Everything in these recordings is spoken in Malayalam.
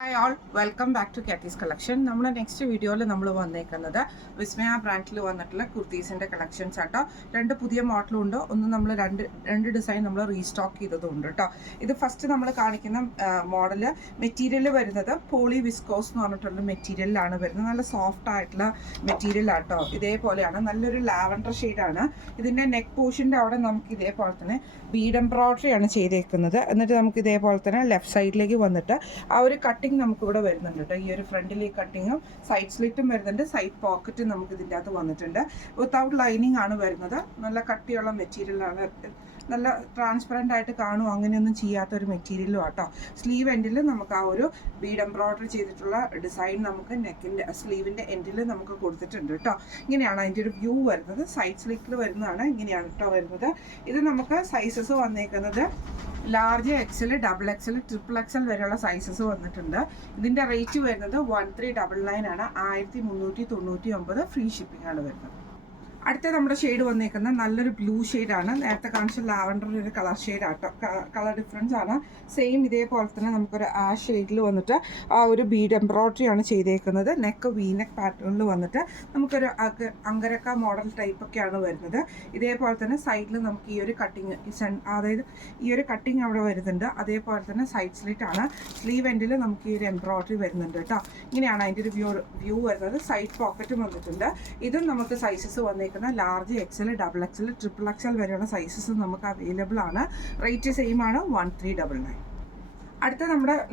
Hi all welcome back to Kathy's collection. നമ്മുടെ നെക്സ്റ്റ് വീഡിയോയിൽ നമ്മൾ വന്നേക്കുന്നത് വിസ്മയ ബ്രാൻഡിൽ വന്നിട്ടുള്ള കുർത്തീസിൻ്റെ കളക്ഷൻസ് ആട്ടോ. രണ്ട് പുതിയ മോഡലും ഉണ്ട്. ഒന്ന് നമ്മൾ രണ്ട് ഡിസൈൻ നമ്മൾ റീസ്റ്റോക്ക് ചെയ്തതും ഉണ്ട് കേട്ടോ. ഇത് ഫസ്റ്റ് നമ്മൾ കാണിക്കുന്ന മോഡല് മെറ്റീരിയൽ വരുന്നത് പോളി വിസ്കോസ് എന്ന് പറഞ്ഞിട്ടുള്ള മെറ്റീരിയലിലാണ് വരുന്നത്. നല്ല സോഫ്റ്റ് ആയിട്ടുള്ള മെറ്റീരിയൽ ആട്ടോ. ഇതേപോലെയാണ്, നല്ലൊരു ലാവൻഡർ ഷെയ്ഡാണ്. ഇതിൻ്റെ നെക്ക് പോർഷൻ്റെ അവിടെ നമുക്ക് ഇതേപോലെ തന്നെ ബീഡ് എംബ്രോയ്ഡറി ആണ് ചെയ്തേക്കുന്നത്. എന്നിട്ട് നമുക്ക് ഇതേപോലെ തന്നെ ലെഫ്റ്റ് സൈഡിലേക്ക് വന്നിട്ട് ആ ഒരു കട്ടിങ് നമുക്ക് ഇവിടെ വരുന്നുണ്ട് കേട്ടോ. ഈ ഒരു ഫ്രണ്ടിൽ ഈ കട്ടിങ്ങും സൈഡ് സ്ലിറ്റും വരുന്നുണ്ട്. സൈഡ് പോക്കറ്റും നമുക്ക് ഇതിൻ്റെ അകത്ത് വന്നിട്ടുണ്ട്. വിത്തൗട്ട് ലൈനിങ് ആണ് വരുന്നത്. നല്ല കട്ടിയുള്ള മെറ്റീരിയലാണ്. നല്ല ട്രാൻസ്പെറൻ്റ് ആയിട്ട് കാണും, അങ്ങനെയൊന്നും ചെയ്യാത്തൊരു മെറ്റീരിയലും ആട്ടോ. സ്ലീവ് എൻഡിൽ നമുക്ക് ആ ഒരു ബീഡ് എംബ്രോയ്ഡറി ചെയ്തിട്ടുള്ള ഡിസൈൻ നമുക്ക് നെക്കിൻ്റെ സ്ലീവിൻ്റെ എൻഡിൽ നമുക്ക് കൊടുത്തിട്ടുണ്ട് കേട്ടോ. ഇങ്ങനെയാണ് അതിൻ്റെ ഒരു വ്യൂ വരുന്നത്. സൈഡ് സ്ലിറ്റിൽ വരുന്നതാണ്. ഇങ്ങനെയാണ് കേട്ടോ വരുന്നത്. ഇത് നമുക്ക് സൈസസ് വന്നേക്കുന്നത് large XL, double Excel, triple XL വരെയുള്ള സൈസസ് വന്നിട്ടുണ്ട്. ഇതിൻ്റെ റേറ്റ് വരുന്നത് 1399 ആണ്. 1399 ഫ്രീ ഷിപ്പിംഗ് ആണ് വരുന്നത്. അടുത്ത നമ്മുടെ ഷെയ്ഡ് വന്നേക്കുന്നത് നല്ലൊരു ബ്ലൂ ഷെയ്ഡാണ്. നേരത്തെ കാണിച്ച ലാവൻഡർ ഒരു കളർ ഷെയ്ഡാട്ടോ. കളർ ഡിഫറൻസ് ആണ്. സെയിം ഇതേപോലെ തന്നെ നമുക്കൊരു ആഷ് ഷെയ്ഡിൽ വന്നിട്ട് ആ ഒരു ബീഡ് എംബ്രോയ്ഡറി ആണ് ചെയ്തേക്കുന്നത്. നെക്ക് വീനെക്ക് പാറ്റേണിൽ വന്നിട്ട് നമുക്കൊരു അങ്കരക്ക മോഡൽ ടൈപ്പൊക്കെയാണ് വരുന്നത്. ഇതേപോലെ തന്നെ സൈഡിൽ നമുക്ക് ഈ ഒരു കട്ടിങ്, അതായത് ഈ ഒരു കട്ടിങ് അവിടെ വരുന്നുണ്ട്. അതേപോലെ തന്നെ സൈഡ് സ്ലിറ്റ് ആണ്. സ്ലീവ് എൻഡിൽ നമുക്ക് ഈ ഒരു എംബ്രോയ്ഡറി വരുന്നുണ്ട് കേട്ടോ. ഇങ്ങനെയാണ് അതിൻ്റെ ഒരു വ്യൂ വരുന്നത്. സൈഡ് പോക്കറ്റും വന്നിട്ടുണ്ട്. ഇതും നമുക്ക് സൈസസ് വന്നേക്കുന്നത് large XL, double Excel, triple XL വരെയുള്ള സൈസസ് നമുക്ക് അവൈലബിൾ ആണ്. റേറ്റ് സെയിം ആണ്, 1399. അടുത്ത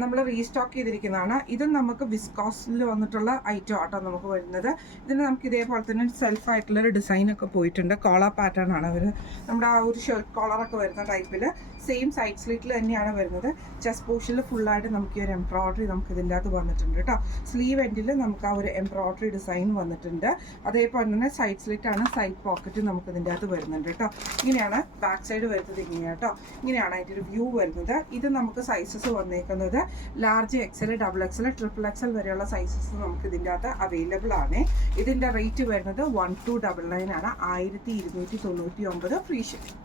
നമ്മൾ റീസ്റ്റോക്ക് ചെയ്തിരിക്കുന്നതാണ്. ഇതും നമുക്ക് വിസ്കോസിൽ വന്നിട്ടുള്ള ഐറ്റം ആട്ടോ നമുക്ക് വരുന്നത്. ഇതിന് നമുക്ക് ഇതേപോലെ തന്നെ സെൽഫായിട്ടുള്ളൊരു ഡിസൈനൊക്കെ പോയിട്ടുണ്ട്. കോളർ പാറ്റേൺ ആണ് അവർ, നമ്മുടെ ആ ഒരു ഷർട്ട് കോളറൊക്കെ വരുന്ന ടൈപ്പിൽ സെയിം സൈഡ് സ്ലിറ്റിൽ തന്നെയാണ് വരുന്നത്. ചെസ്റ്റ് പോർഷനിൽ ഫുള്ളായിട്ട് നമുക്ക് ഈ ഒരു എംബ്രോയ്ഡറി നമുക്ക് ഇതിൻ്റെ അകത്ത് വന്നിട്ടുണ്ട് കേട്ടോ. സ്ലീവ് എൻഡിൽ നമുക്ക് ആ ഒരു എംബ്രോയ്ഡറി ഡിസൈൻ വന്നിട്ടുണ്ട്. അതേപോലെ തന്നെ സൈഡ് സ്ലിറ്റാണ്. സൈഡ് പോക്കറ്റ് നമുക്ക് ഇതിൻ്റെ അകത്ത് വരുന്നുണ്ട് കേട്ടോ. ഇങ്ങനെയാണ് ബാക്ക് സൈഡ് വരുന്നത്. ഇങ്ങനെയാണ് കേട്ടോ. ഇങ്ങനെയാണ് അതിൻ്റെ ഒരു വ്യൂ വരുന്നത്. ഇത് നമുക്ക് സൈസസ് വന്നേക്കുന്നത് large XL, double Excel, triple XL വരെയുള്ള സൈസസ് നമുക്ക് ഇതിൻ്റെ അകത്ത് അവൈലബിൾ ആണ്. ഇതിൻ്റെ റേറ്റ് വരുന്നത് 1299 ആണ്. 1299 ഫ്രീ ഷിപ്പിംഗ്.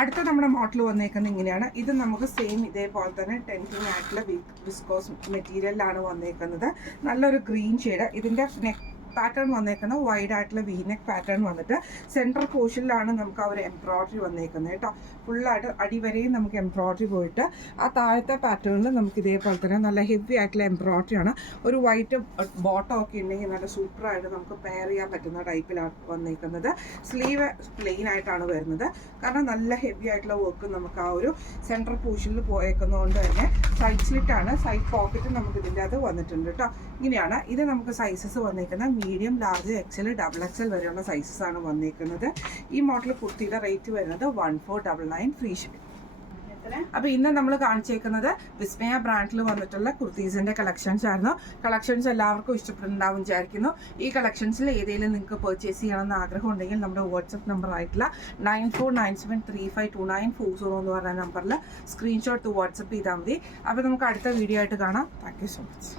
അടുത്ത നമ്മുടെ മോഡൽ വന്നേക്കുന്നത് ഇങ്ങനെയാണ്. ഇത് നമുക്ക് സെയിം ഇതേപോലെ തന്നെ ടെൻറ്റിങ് ആയിട്ടുള്ള വിസ്കോസ് മെറ്റീരിയലിലാണ് വന്നേക്കുന്നത്. നല്ലൊരു ഗ്രീൻ ഷെയ്ഡ്. ഇതിൻ്റെ നെക്ക് പാറ്റേൺ വന്നേക്കുന്നത് വൈഡ് ആയിട്ടുള്ള വീനെക്ക് പാറ്റേൺ വന്നിട്ട് സെൻട്രൽ പോർഷനിലാണ് നമുക്ക് ആ ഒരു എംബ്രോയ്ഡറി വന്നേക്കുന്നത് കേട്ടോ. ഫുള്ളായിട്ട് അടിവരെയും നമുക്ക് എംബ്രോയ്ഡറി പോയിട്ട് ആ താഴത്തെ പാറ്റേണിൽ നമുക്ക് ഇതേപോലെ തന്നെ നല്ല ഹെവി ആയിട്ടുള്ള എംബ്രോയ്ഡറി ആണ്. ഒരു വൈറ്റ് ബോട്ടം ഒക്കെ ഉണ്ടെങ്കിൽ നല്ല സൂപ്പറായിട്ട് നമുക്ക് പെയർ ചെയ്യാൻ പറ്റുന്ന ടൈപ്പിലാണ് വന്നേക്കുന്നത്. സ്ലീവ് പ്ലെയിൻ ആയിട്ടാണ് വരുന്നത്. കാരണം നല്ല ഹെവി ആയിട്ടുള്ള വർക്ക് നമുക്ക് ആ ഒരു സെൻട്രൽ പോർഷനിൽ പോയേക്കുന്നതുകൊണ്ട് തന്നെ സൈഡ് സ്ലിറ്റാണ്. സൈഡ് പോക്കറ്റ് നമുക്ക് ഇതിൻ്റെ അത് വന്നിട്ടുണ്ട് കേട്ടോ. ഇങ്ങനെയാണ് ഇത് നമുക്ക് സൈസസ് വന്നേക്കുന്നത്. Medium, large, XL, double XL വരെയുള്ള സൈസസ് ആണ് വന്നേക്കുന്നത്. ഈ മോഡൽ കുർത്തിയുടെ റേറ്റ് വരുന്നത് 1499 ഫ്രീ ഷിപ്പിംഗ്. അപ്പോൾ ഇന്ന് നമ്മൾ കാണിച്ചേക്കുന്നത് വിസ്മയ ബ്രാൻഡിൽ വന്നിട്ടുള്ള കുർത്തീസിൻ്റെ കളക്ഷൻസ് ആയിരുന്നു. കളക്ഷൻസ് എല്ലാവർക്കും ഇഷ്ടപ്പെടുന്നുണ്ടാവും വിചാരിക്കുന്നു. ഈ കളക്ഷൻസിൽ ഏതെങ്കിലും നിങ്ങൾക്ക് പർച്ചേസ് ചെയ്യണമെന്ന് ആഗ്രഹം ഉണ്ടെങ്കിൽ നമ്മുടെ വാട്സപ്പ് നമ്പർ ആയിട്ടുള്ള 9497352940 എന്ന് പറഞ്ഞ നമ്പറിൽ സ്ക്രീൻഷോട്ട് വാട്സപ്പ് ചെയ്താൽ മതി. അപ്പോൾ നമുക്ക് അടുത്ത വീഡിയോ ആയിട്ട് കാണാം. Thank you so much.